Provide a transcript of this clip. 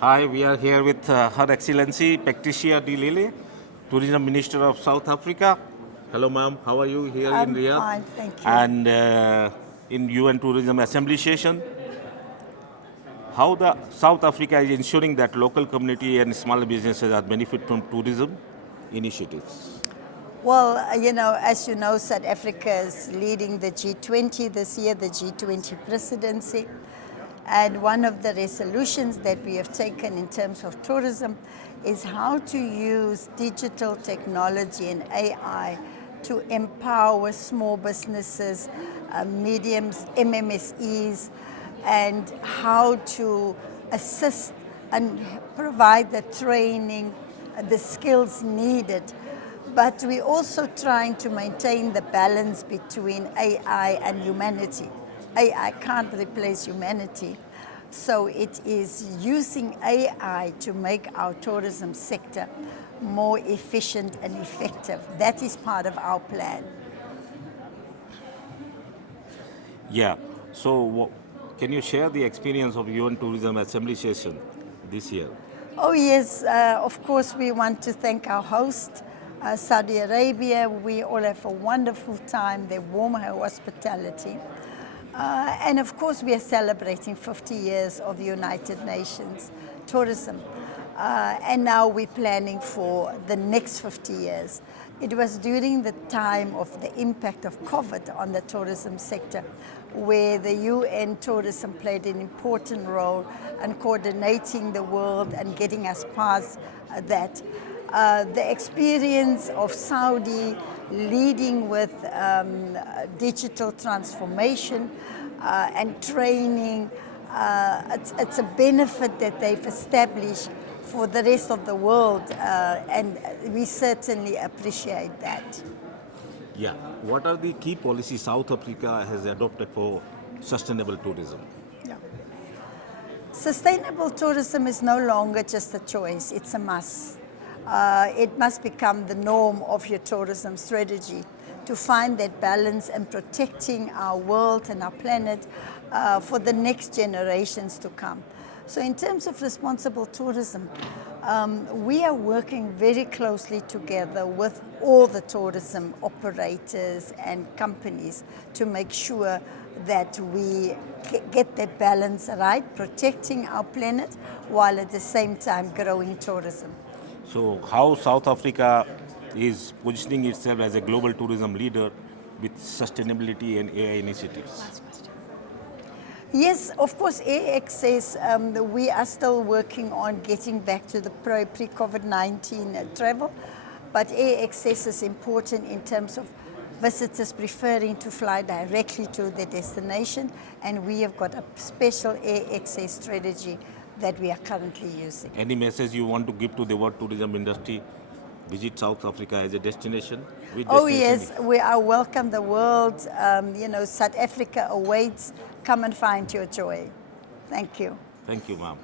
Hi, we are here with Her Excellency Patricia De Lille, Tourism Minister of South Africa. Hello, ma'am. How are you here in I'm Riyadh? fine, thank you. And in UN Tourism Assembly session, how the South Africa is ensuring that local community and small businesses are benefit from tourism initiatives. Well, as you know, South Africa is leading the G20 this year, the G20 Presidency. And one of the resolutions that we have taken in terms of tourism is how to use digital technology and AI to empower small businesses, mediums, MMSEs, and how to assist and provide the training, the skills needed. But we're also trying to maintain the balance between AI and humanity. AI can't replace humanity. So it is using AI to make our tourism sector more efficient and effective. That is part of our plan. Yeah. So, can you share the experience of UN Tourism Assembly session this year? Oh, yes, of course, we want to thank our host, Saudi Arabia. We all have a wonderful time, their warm hospitality. And of course, we are celebrating 50 years of the United Nations tourism. And now we're planning for the next 50 years. It was during the time of the impact of COVID on the tourism sector where the UN tourism played an important role in coordinating the world and getting us past that. The experience of Saudi leading with digital transformation and training, it's a benefit that they've established for the rest of the world, and we certainly appreciate that. Yeah. What are the key policies South Africa has adopted for sustainable tourism? Yeah. Sustainable tourism is no longer just a choice, it's a must. It must become the norm of your tourism strategy to find that balance and protecting our world and our planet for the next generations to come. So in terms of responsible tourism, we are working very closely together with all the tourism operators and companies to make sure that we get that balance right, protecting our planet while at the same time growing tourism. So, how South Africa is positioning itself as a global tourism leader with sustainability and AI initiatives? Yes, of course, AXS, we are still working on getting back to the pre-COVID-19 travel, but AXS is important in terms of visitors preferring to fly directly to their destination, and we have got a special AXS strategy that we are currently using. Any message you want to give to the world tourism industry? Visit South Africa as a destination? Oh yes, we are welcome the world. South Africa awaits. Come and find your joy. Thank you. Thank you, ma'am.